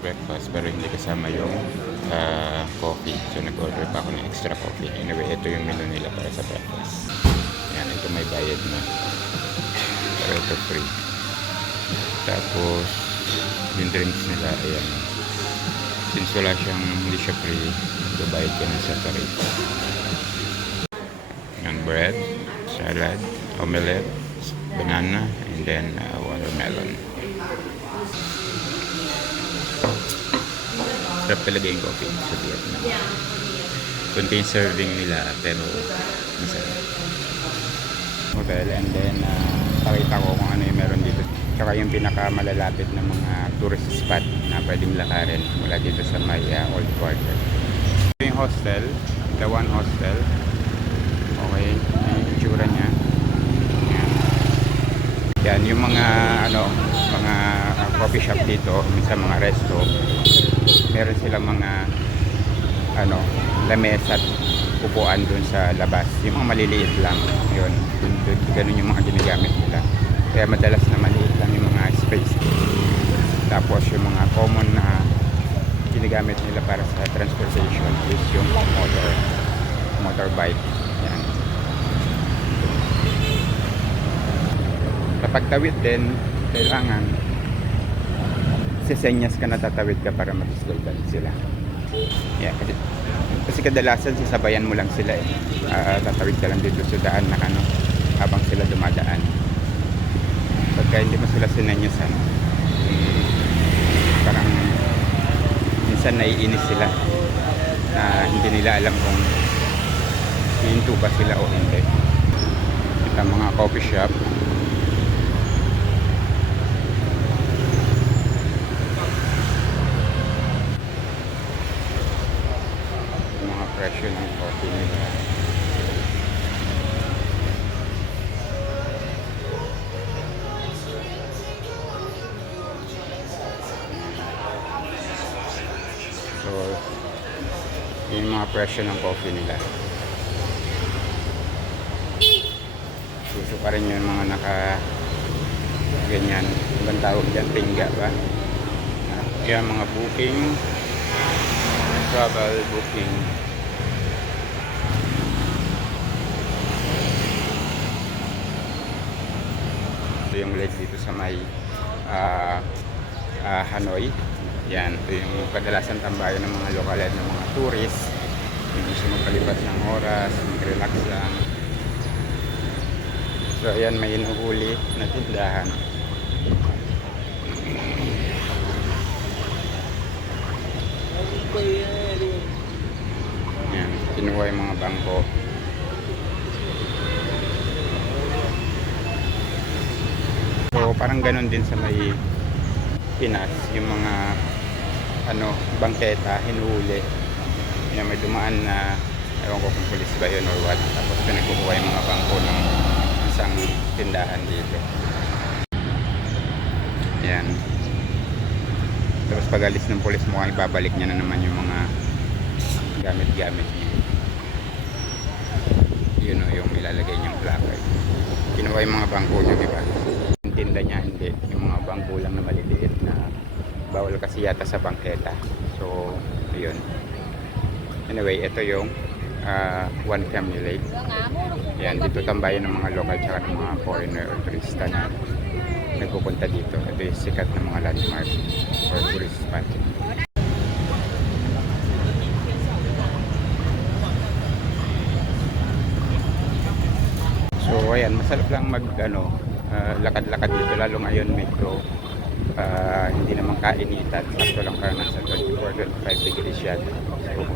breakfast pero hindi kasama yung coffee. So nag-order pa ako ng extra coffee. Anyway, ito yung menu nila para sa breakfast. Yan, ito may bayad na. Pero ito free. Tapos, yung drinks nila, ayan. Since wala siyang, hindi siya free, babayad ka na separate. Yan, bread, salad, omelette, banana, and then watermelon. Sarap talaga yung coffee sa Vietnam. Kunti yung serving nila, pero masarap. Hotel, and then pakita ko kung ano yung meron dito. Tsaka yung pinakamalalapit na mga tourist spot na pwedeng lakarin mula dito sa may Old Quarter. Ito yung hostel, the one hostel. Okay, yung itsura niya. Yan, yung mga mga coffee shop dito, minsan mga resto, meron silang mga lamesa at upuan dun sa labas. Yung mga maliliit lang, yun, ganun yung mga ginagamit nila. Kaya madalas na maliit lang yung mga space. Tapos yung mga common na ginagamit nila para sa transportation is yung motorbike. Yan. Kapag tawid din, kailangan sisenyas ka na tatawid ka para mag-slogan sila. Yeah, kasi kadalasan sasabayan mo lang sila eh. Tatawid ka lang dito sa daan na habang sila dumadaan. Pagka hindi mo sila sinenyasan, parang minsan naiinis sila na hindi nila alam kung hihinto ba sila o hindi. Ito mga coffee shop. Mga presyo ng coffee nila. So, yung mga presyo ng coffee nila. Gusto pa rin yung mga ganyan. Ibang tawag dyan, tingga ba? Kaya mga booking, travel booking. Ito yung lake dito sa may Hanoi. Yan, ito yung kadalasan tambayan ng mga lokalite ng mga tourist. Yung gusto magpalipas ng oras, mag-relax lang. So ayan, may inuhuli na tindahan. Yan, kinuha yung mga bangko. So parang ganun din sa may Pinas, yung mga bangketa, hinuhuli. Yan, may dumaan na, ewan ko kung pulis ba yun or what. Tapos pinagkukuha yung mga bangko ng isang tindahan dito. Yan. Tapos pag alis ng pulis, mukhang ibabalik niya na naman yung mga gamit-gamit niya. Yun o, yung ilalagay niyang placard. Kinuha yung mga bangko niya, diba? Yung tinda niya, hindi. Yung mga bangko lang na maliliit na bawal kasi yata sa bangketa. So, yun. Anyway, ito yung One Family Lake. Yan, dito tambayan ng mga local tsaka ng mga foreigner o turista na nagpupunta dito. Ito yung sikat ng mga landmark or tourist spot. So, ayan, masarap lang lakad-lakad dito, lalo ngayon medyo hindi naman kainitan, sakto lang parang nasa 24-25 degrees yan. So,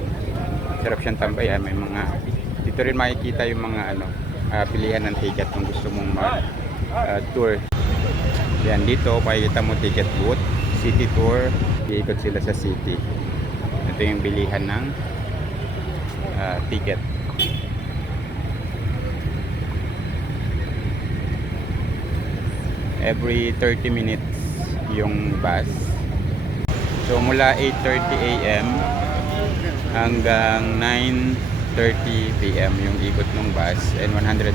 sarap siyang tambayan. May mga, dito rin makikita yung mga pilihan ng ticket kung gusto mong tour. Yan, dito makikita mo ticket booth, city tour, iikot sila sa city. Ito yung bilihan ng ticket. Every 30 minutes yung bus. So mula 8:30 AM hanggang 9:30 PM yung ikot ng bus, and 150,000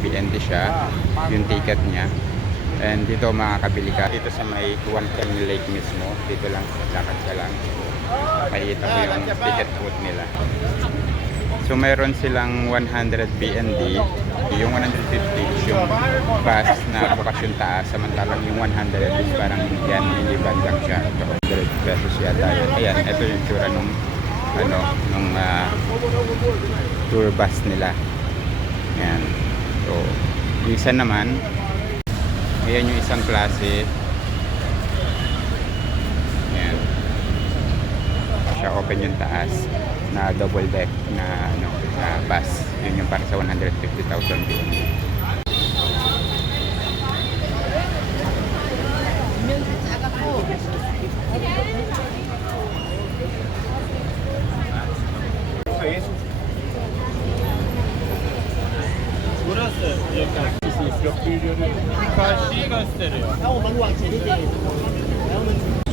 BND siya yung ticket niya. And dito makakabili ka. Dito sa may Huangcan Lake mismo. Dito lang, lakad ka lang. Makikita mo yung ticket booth nila. So meron silang 100 BND. Yung 150 is yung bus na bukasyon taas. Samantalang yung 100 is parang yan, nilibad lang siya. Ito, 100 pesos yata yun. Ayan, ito yung tsura nung tour bus nila. Ayan. So, yung isa naman, ayan yung isang klase. Ayan. Siya open yung taas na double deck na bus. Yun yung para sa 150,000 BND.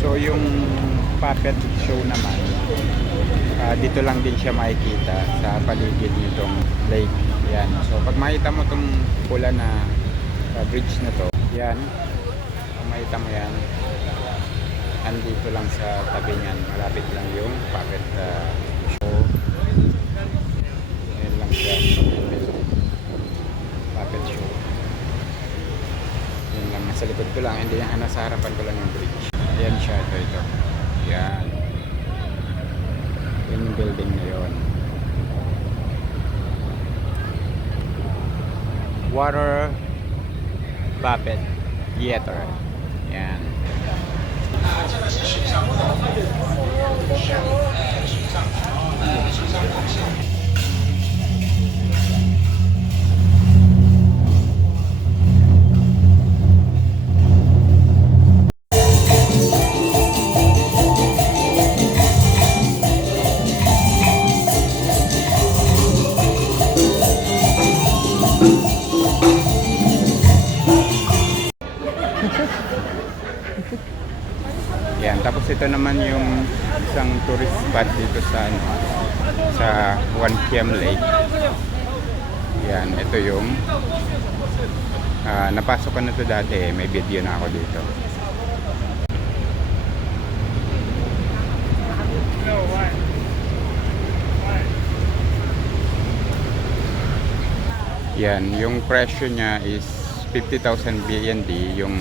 So yung puppet show naman, dito lang din siya makikita sa paligid nitong lake. Yan. So pag makita mo tong pula na bridge na to, yan. Pag makita mo yan, andito lang sa tabi niyan, malapit lang yung puppet show. Yan lang siya. Puppet show. Yan lang, nasa likod ko lang, hindi yan, nasa harapan ko lang yung bridge. Yan siya, ito. Yan. Yan yung building na yun. Water Puppet Theater. Yan. Yan, tapos ito naman yung isang tourist spot dito sa Huangcan Lake. Yan, ito yung napasok ko na to dati, may video na ako dito. Yan, yung presyo niya is 50,000 BND, yung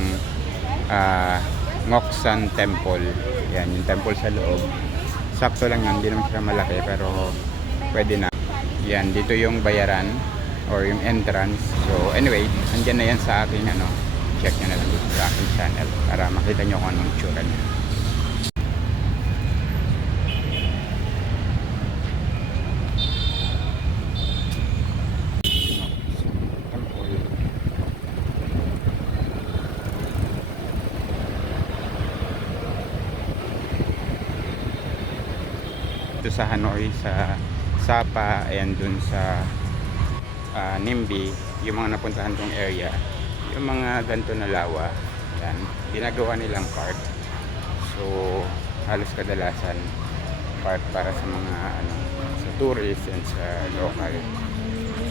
Ngoksan Temple. Yan, yung temple sa loob. Sakto lang yan, hindi naman siya malaki pero pwede na. Yan, dito yung bayaran or yung entrance. So anyway, andyan na yan sa aking check nyo na lang dito sa aking channel para makita nyo kung anong itsura niya. Dito sa Hanoi, sa Sapa, ayan dun sa Nimbi, yung mga napuntahan tong area, yung mga ganito na lawa, yan, ginagawa nilang park. So halos kadalasan park para sa mga sa tourists and sa local.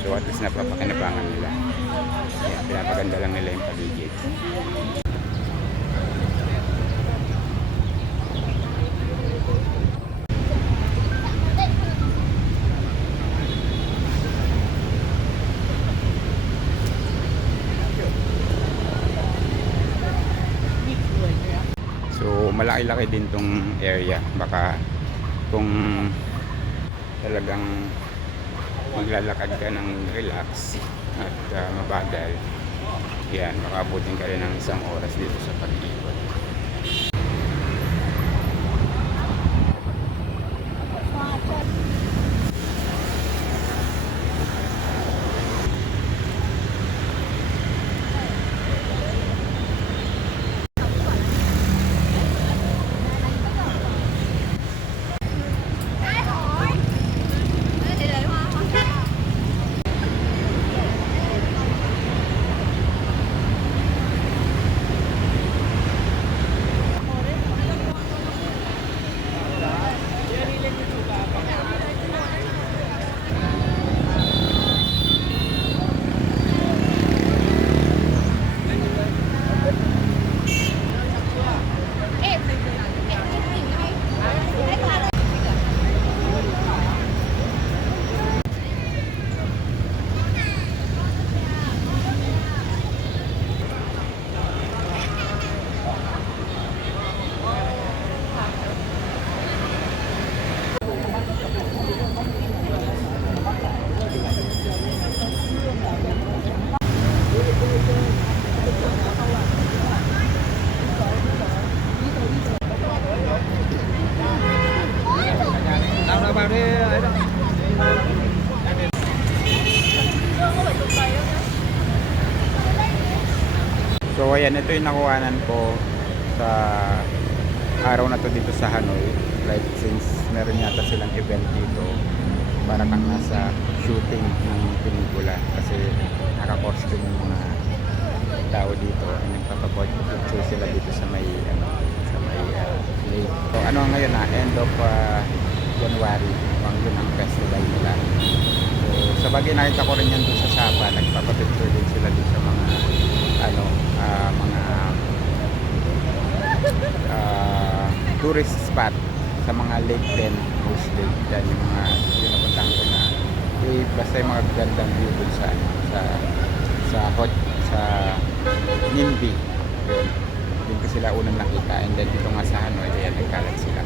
So at least napapakinabangan nila. Yan, pinapaganda lang nila yung paligid. Malaki-laki din tong area. Baka kung talagang maglalakad ka ng relax at mabagal, yan, baka abutin ka rin ng isang oras dito sa pag-ikot. ayan, ito yung nakuhanan ko sa araw na to dito sa Hanoi. Like, since meron yata silang event dito, para kang nasa shooting ng pelikula. Kasi naka-costume yung mga tao dito. And nagpapapicture sila dito sa may, sa may lake. So, ano ngayon na, end of January, yun ang festival nila. So, sa bagay nakita ko rin yan doon sa Sapa, nagpapapicture din sila doon sa mga mga tourist spot sa mga lake din mostly. Yan yung mga pinapuntahan ko na basta yung mga gandang view doon sa Ninbi. Yun. Doon ko sila unang nakita, and then dito nga sa Hanoi, ayan, nagkalat sila.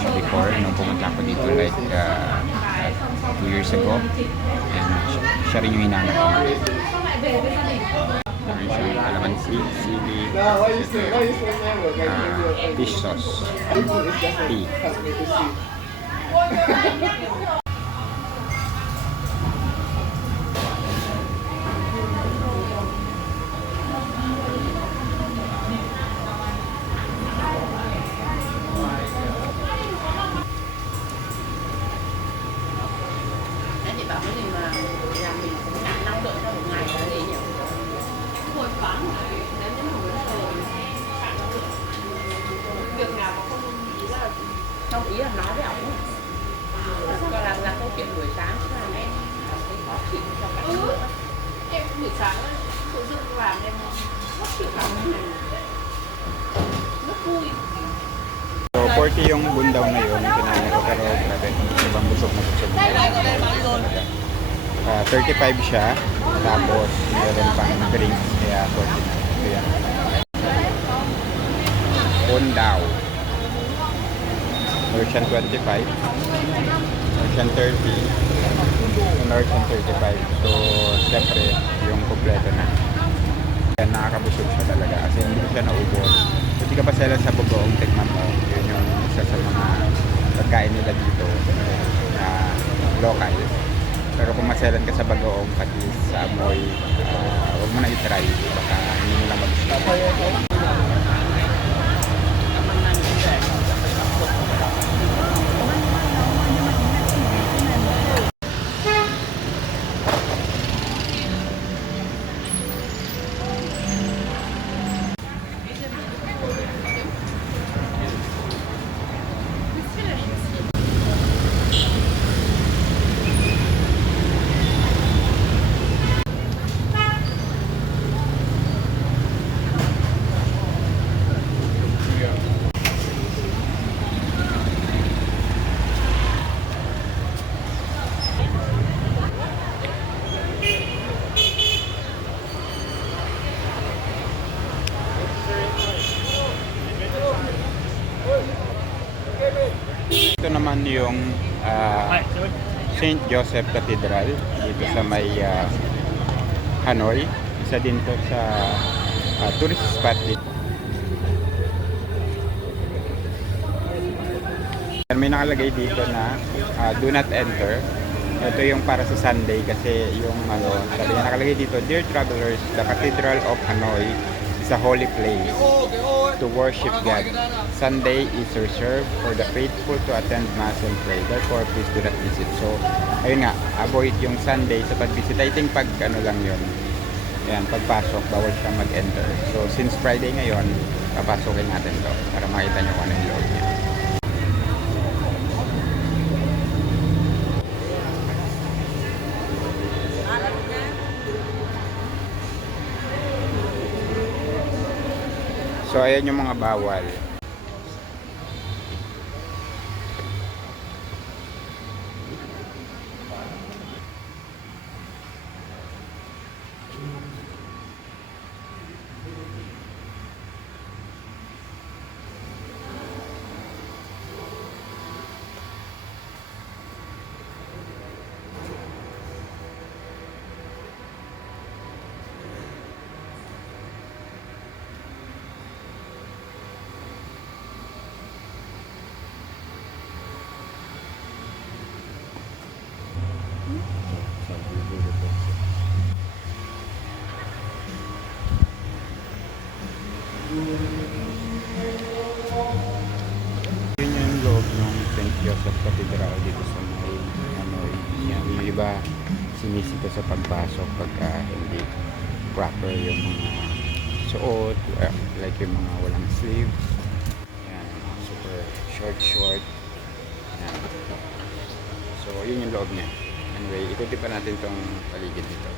siya before nung pumunta ako dito like 2 years ago. And siya rin yung hinanap ko. Meron siyang calamansi, sili, fish sauce, tea. Chị bảo cái gì mà làm mình cũng đạt năng lượng trong một ngày là gì nhỉ? Hồi khoáng đến đến hồi việc nào mà không ý là không ý là nói với ổng là câu chuyện buổi sáng là em cảm thấy khó chịu trong cả bữa. Em buổi sáng tự dưng làm em khó chịu lắm này, rất vui. So 40 yung bundaw na yun, kinain ko pero grabe, ibang busog na busog. 35 siya, tapos meron pang drinks, kaya 40 na. Ito yan. Bundaw. Merchant 25, Merchant 30, Merchant 35. So, siyempre, yung kompleto na. Yan, nakakabusog siya talaga kasi hindi siya naubos. Hindi ka pa sila sa Bugoong, tikman mo. Yun yung isa sa mga pagkain nila dito na local. Pero kung maselan ka sa Bagoong, pati sa Amoy, huwag mo na i-try. Baka hindi mo lang mag-gusto. Ito naman yung St. Joseph Cathedral dito sa may Hanoi. Isa din to sa tourist spot dito. May nakalagay dito na do not enter. Ito yung para sa Sunday kasi yung sabi niya nakalagay dito, dear travelers, the Cathedral of Hanoi is a holy place to worship God. Sunday is reserved for the faithful to attend Mass and pray. Therefore, please do not visit. So, ayun nga, avoid yung Sunday sa pag-visit. I think pag lang yun. Ayan, pagpasok, bawal siya mag-enter. So, since Friday ngayon, papasokin natin to para makita nyo kung ano yung loob niya. So, ayan yung mga bawal. Yun yung loob ng St. Joseph Cathedral dito sa may Hanoi. Yan, yung iba sinisita sa pagpasok pagka hindi proper yung mga suot, like yung mga walang sleeves. Yan, super short. Yan. So, yun yung loob niya. Anyway, ikutin pa natin tong paligid dito.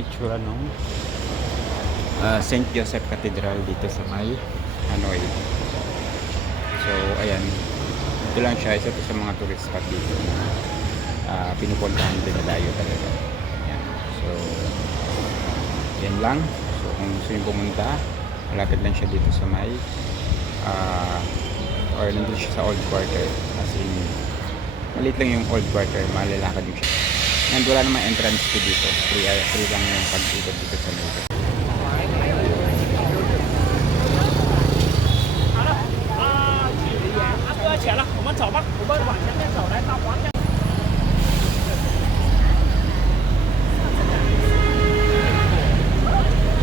itsura ng St. Joseph Cathedral dito sa may Hanoi. So, ayan. Ito lang siya. Isa to sa mga tourist spot dito na pinupuntahan din na dayo talaga. Ayan. So, yan lang. So, kung gusto nyo pumunta, malapit lang siya dito sa may or nandun siya sa old quarter. As in, maliit lang yung old quarter. Malalakad yung siya. And wala namang entrance to dito. Free lang yung pag-ikot dito sa loob. 钱了，我们走吧，我们往前面走，来到皇家。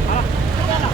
好了，这边了。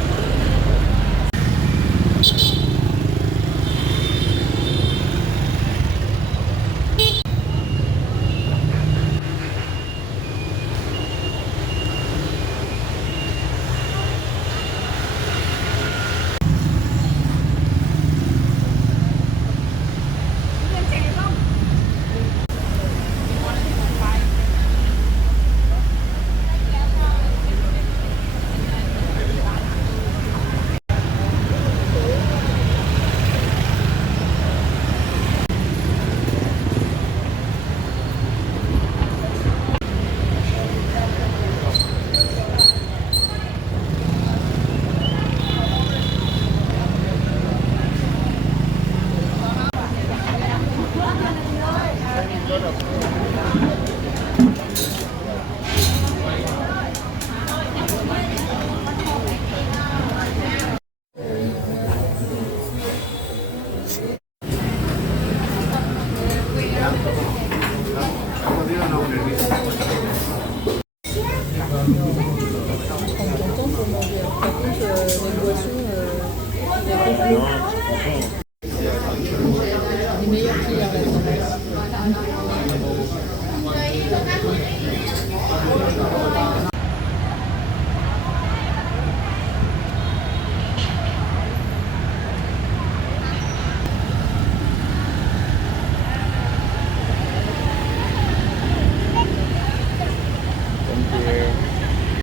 Les meilleurs clients là-dedans.